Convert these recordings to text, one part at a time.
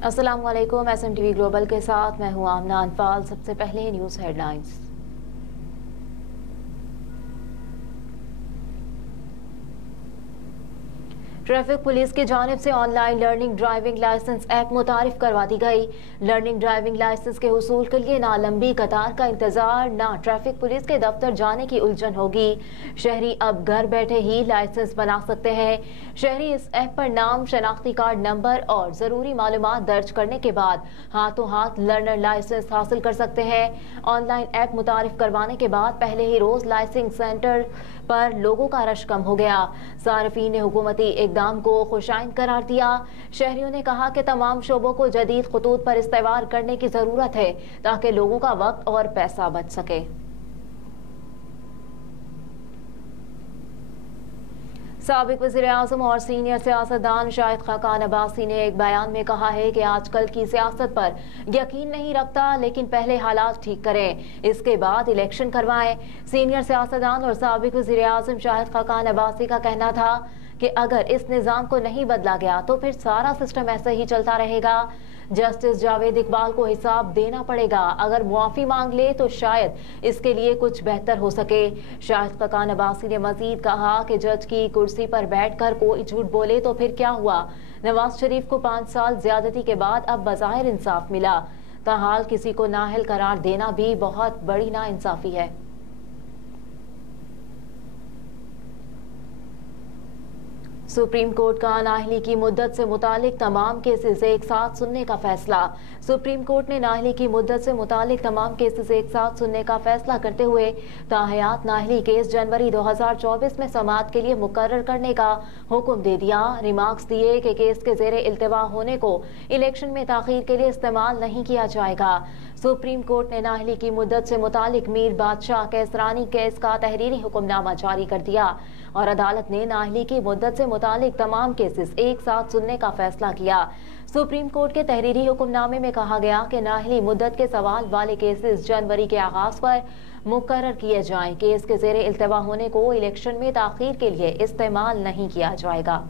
अस्सलाम वालेकुम। SMTV global के साथ मैं हूं आमना अनफाल। सबसे पहले न्यूज़ हेडलाइंस। ट्रैफिक पुलिस की जानिब से online learning driving licence app मुतारिफ करवा दी गई। लर्निंग ड्राइविंग लाइसेंस के हुसूल के लिए ना लंबी कतार का इंतजार, ना ट्रैफिक पुलिस के दफ्तर जाने की उलझन होगी। शहरी अब घर बैठे ही लाइसेंस बना सकते हैं। शहरी इस ऐप पर नाम, शनाख्ती कार्ड नंबर और जरूरी मालूमात दर्ज करने के बाद हाथों हाथ लर्नर लाइसेंस हासिल कर सकते हैं। ऑनलाइन ऐप मुतारिफ करवाने के बाद पहले ही रोज लाइसेंसिंग सेंटर पर लोगों का रश कम हो गया। सार्फिन ने हुकूमती इक़दाम को खुशाइन करार दिया। शहरियों ने कहा कि तमाम शोबों को जदीद खतूत पर इस्तेमाल करने की जरूरत है ताकि लोगों का वक्त और पैसा बच सके। साबिक वज़ीर-ए-आज़म और सीनियर सियासतदान शाहिद खाकान अब्बासी ने एक बयान में कहा है कि आजकल की सियासत पर यकीन नहीं रखता, लेकिन पहले हालात ठीक करें, इसके बाद इलेक्शन करवाएं। सीनियर सियासतदान और साबिक वज़ीर-ए-आज़म शाहिद खाकान अब्बासी का कहना था कि अगर इस निज़ाम को नहीं बदला गया तो फिर सारा सिस्टम ऐसे ही चलता रहेगा। जस्टिस जावेद इकबाल को हिसाब देना पड़ेगा। अगर मुआफ़ी मांग ले तो शायद इसके लिए कुछ बेहतर हो सके। शाहिद खाकान अब्बासी ने मजीद कहा कि जज की कुर्सी पर बैठकर कोई झूठ बोले तो फिर क्या हुआ। नवाज शरीफ को 5 साल ज्यादती के बाद अब बज़ाहिर इंसाफ मिला, ताहाल किसी को नाअहल करार देना भी बहुत बड़ी नाइंसाफी है। सुप्रीम कोर्ट का नाअहली की मुद्दत से मुतालिक तमाम केसेस एक साथ सुनने का फैसला। सुप्रीम कोर्ट ने नाअहली की मुद्दत से मुतालिक तमाम केसेस एक साथ सुनने का फैसला करते हुए ताहयात नाअहली केस जनवरी 2024 में समाअत के लिए मुकर्रर करने का हुक्म दे दिया। रिमार्क्स दिए कि केस के ज़ेरे इल्तिवा होने को इलेक्शन में ताखीर के लिए इस्तेमाल नहीं किया जाएगा। सुप्रीम कोर्ट ने नाअहली की मुद्दत से मुतालिक मीर बादशाह कैसरानी केस का तहरीरी हुक्मनामा जारी कर दिया और अदालत ने नाअहली की मुद्दत से मुतालिक तमाम केसेस एक साथ सुनने का फैसला किया। सुप्रीम कोर्ट के तहरीरी हुक्मनामे में कहा गया कि नाअहली मुद्दत के सवाल वाले केसेस जनवरी के आगाज पर मुकर्रर किए जाएं। केस के ज़ेरे इल्तिवा होने को इलेक्शन में ताखीर के लिए इस्तेमाल नहीं किया जाएगा।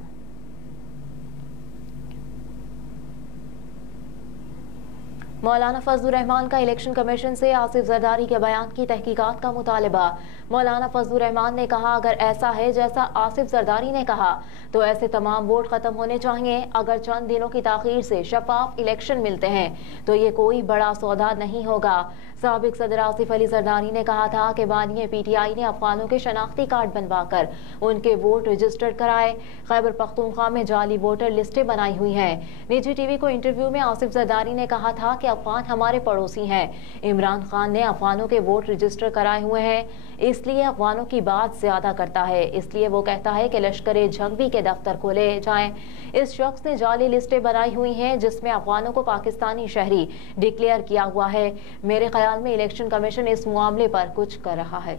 मौलाना फजलुर रहमान का इलेक्शन कमीशन से आसिफ जरदारी के बयान की तहकीकात का मुतालबा। मौलाना फजलुर रहमान ने कहा, अगर ऐसा है जैसा आसिफ जरदारी ने कहा तो ऐसे तमाम वोट खत्म होने चाहिए। अगर चंद दिनों की ताखीर से शफाफ इलेक्शन मिलते हैं तो ये कोई बड़ा सौदा नहीं होगा। साबिक सदर आसिफ अली जरदारी ने कहा था कि बानी PTI ने अफगानों के शनाख्ती कार्ड बनवाकर उनके वोट रजिस्टर्ड कराए। खैबर पख्तूनख्वा में जाली वोटर लिस्टें बनाई हुई हैं। निजी TV को इंटरव्यू में आसिफ जरदारी ने कहा था कि अफगान हमारे पड़ोसी हैं। इमरान खान ने अफगानों के वोट रजिस्टर कराए हुए हैं, इसलिए अफगानों की बात ज्यादा करता है। इसलिए वो कहता है कि लश्कर जंगी के दफ्तर खोले जाएं। इस शख्स ने जाली लिस्टें बनाई हुई हैं जिसमें अफगानों को पाकिस्तानी शहरी डिक्लेयर किया हुआ है। मेरे ख्याल में इलेक्शन कमीशन इस मामले पर कुछ कर रहा है।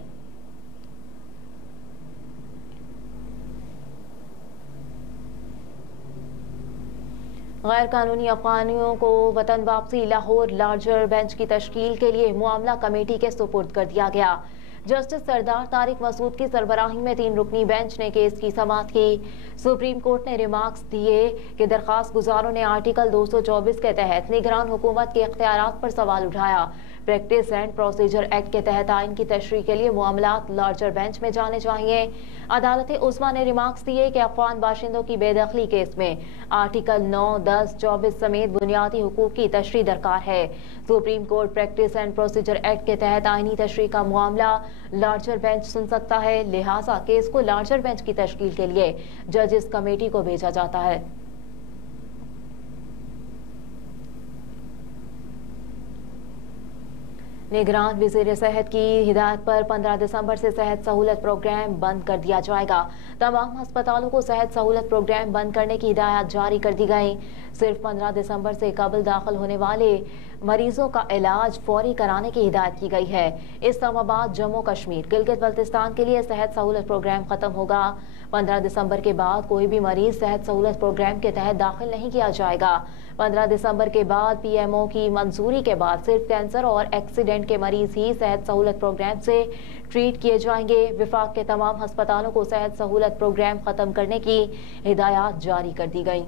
गैर कानूनी अफगानियों को वतन वापसी लाहौर लार्जर बेंच की तश्कील के लिए मामला कमेटी के सुपुर्द कर दिया गया। जस्टिस सरदार तारिक मसूद की सरबराही में 3 रुकनी बेंच ने केस की समाअत की। सुप्रीम कोर्ट ने रिमार्क्स दिए कि दरखास्त गुजारों ने आर्टिकल 224 के तहत निगरान हुकूमत के इख्तियारात पर सवाल उठाया। प्रैक्टिस एंड प्रोसीजर एक्ट के तहत आइन की तशरीह के लिए मामलात लार्जर बेंच में जाने चाहिए। अदालत उस्मा ने रिमार्क्स दिए कि अफगान बाशिंदों की बेदखली केस में आर्टिकल 9, 10, 24 समेत बुनियादी हुकूक की तशरीह दरकार है। Supreme court practice and procedure act के तहत आइनी तशरीह का मामला लार्जर बेंच सुन सकता है, लिहाजा केस को लार्जर बेंच की तश्कील के लिए जजेस कमेटी को भेजा जाता है। निगरान वज़ीर सेहत की हिदायत पर 15 दिसंबर से सेहत सहूलत प्रोग्राम बंद कर दिया जाएगा। तमाम अस्पतालों को सेहत सहूलत प्रोग्राम बंद करने की हिदायत जारी कर दी गई। सिर्फ 15 दिसंबर से कबल दाखिल होने वाले मरीजों का इलाज फौरी कराने की हिदायत की गई है। इस्लामाबाद, जम्मू कश्मीर, गिलगित बल्तिस्तान के लिए सेहत सहूलत प्रोग्राम खत्म होगा। 15 दिसंबर के बाद कोई भी मरीज सेहत सहूलत प्रोग्राम के तहत दाखिल नहीं किया जाएगा। 15 दिसंबर के बाद PMO की मंजूरी के बाद सिर्फ कैंसर और एक्सीडेंट के मरीज ही सेहत सहूलत प्रोग्राम से ट्रीट किए जाएंगे। विफाक के तमाम अस्पतालों को सेहत सहूलत प्रोग्राम खत्म करने की हिदायत जारी कर दी गई।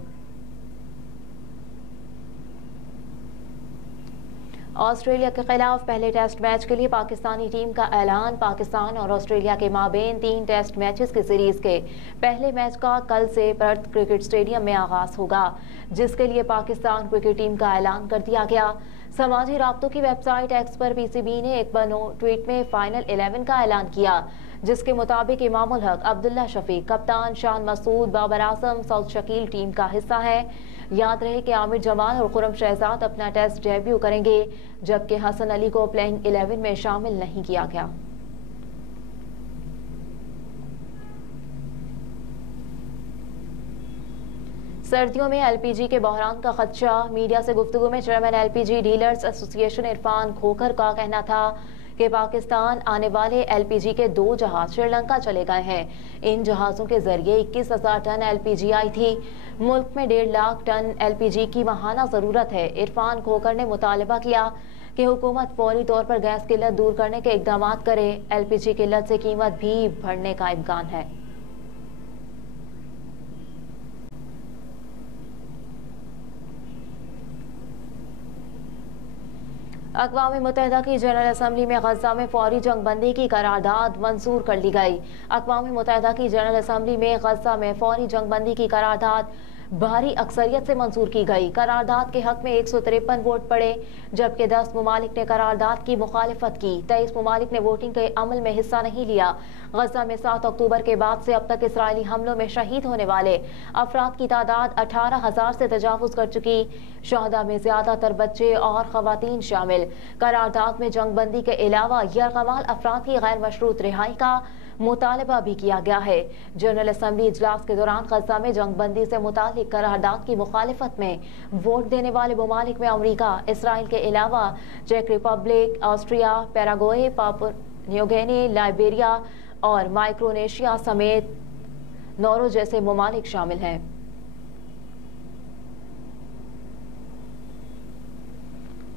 ऑस्ट्रेलिया के खिलाफ पहले टेस्ट मैच के लिए पाकिस्तानी टीम का ऐलान। पाकिस्तान और ऑस्ट्रेलिया के माबेन 3 टेस्ट मैचेस की सीरीज के पहले मैच का कल से पर्थ क्रिकेट स्टेडियम में आगाज होगा, जिसके लिए पाकिस्तान क्रिकेट टीम का ऐलान कर दिया गया। समाजी राब्तों की वेबसाइट एक्स पर पीसीबी ने एक ट्वीट में फाइनल 11 का ऐलान किया, जिसके मुताबिक इमामुल हक, अब्दुल्ला शफीक, कप्तान शान मसूद, बाबर आजम, सऊद शकील टीम का हिस्सा है। याद रहे कि आमिर जमाल और खुरम शहजाद अपना टेस्ट डेब्यू करेंगे, जबकि हसन अली को प्लेइंग 11 में शामिल नहीं किया गया। सर्दियों में एलपीजी के बहरान का खदशा। मीडिया से गुफ्तगू में chairman LPG dealers association Irfan Khokhar का कहना था कि पाकिस्तान आने वाले एलपीजी के 2 जहाज श्रीलंका चले गए हैं। इन जहाज़ों के जरिए 21,000 टन एलपीजी आई थी। मुल्क में 1.5 लाख टन एलपीजी की माहाना ज़रूरत है। इरफान खोखर ने मुतालबा किया कि हुकूमत फौरी तौर पर गैस किल्लत दूर करने के इक़दाम करे। एलपीजी किल्लत से कीमत भी बढ़ने का इम्कान है। अक़वाम मुत्तहिदा की जनरल असम्बली में गज़ा में फौरी जंगबंदी की करारदाद मंजूर कर ली गई। अक़वाम मुत्तहिदा की जनरल असम्बली में गज़ा में फौरी जंगबंदी की करारदाद भारी अक्सरियत से मंजूर की गई। करारदाद के हक में 153 वोट पड़े, जबकि 10 ममालिक ने करारदाद की मुखालिफत की। 23 ममालिक ने वोटिंग के अमल में हिस्सा नहीं लिया। गज़ा में 7 अक्टूबर के बाद से अब तक इसराइली हमलों में शहीद होने वाले अफराद की तादाद 18,000 से तजावुज़ कर चुकी। शहदा में ज्यादातर बच्चे और खवातीन शामिल। करारदाद में जंगबंदी के अलावा यरगमाल अफराद की गैर मशरूत रिहाई का मुतालबा भी किया गया है। जनरल असम्बली इजलास के दौरान गज़ा में जंगबंदी से मुतालिक करारदाद की मुखालिफत में वोट देने वाले ममालिक में अमरीका, इसराइल के अलावा चेक Republic, Austria, Paraguay, Papua New Guinea, Liberia और माइक्रोनेशिया समेत नौरो जैसे ममालिक शामिल हैं।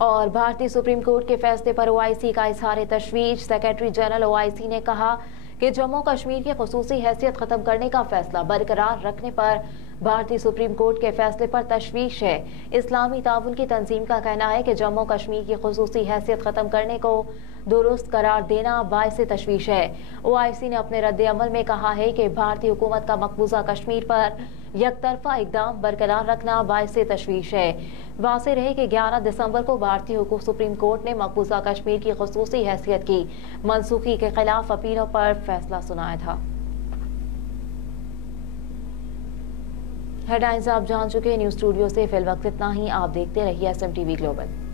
और भारतीय सुप्रीम कोर्ट के फैसले पर ओआईसी का इजहार तशवीश। सेक्रेटरी जनरल ओआईसी ने कहा कि जम्मू कश्मीर की खुसूसी हैसियत खत्म करने का फैसला बरकरार रखने पर भारतीय सुप्रीम कोर्ट के फैसले पर तशवीश है। इस्लामी ताउन की तंजीम का कहना है कि जम्मू कश्मीर की खुसूसी हैसियत खत्म करने को दुरुस्त करार देना बाइस तशवीश है। ओआईसी ने अपने रद्द अमल में कहा है कि भारतीय हुकूमत का मकबूजा कश्मीर पर यकतरफा इकदाम बरकरार रखना बाइस तशवीश है। वाज़ेह रहे कि 11 दिसंबर को भारतीय सुप्रीम कोर्ट ने मकबूजा कश्मीर की खुसूसी हैसियत की मनसूखी के खिलाफ अपीलों पर फैसला सुनाया था। हेडलाइंस आप जान चुके। न्यूज़ स्टूडियो से फिलवक्त इतना ही। आप देखते रहिए SMTV ग्लोबल।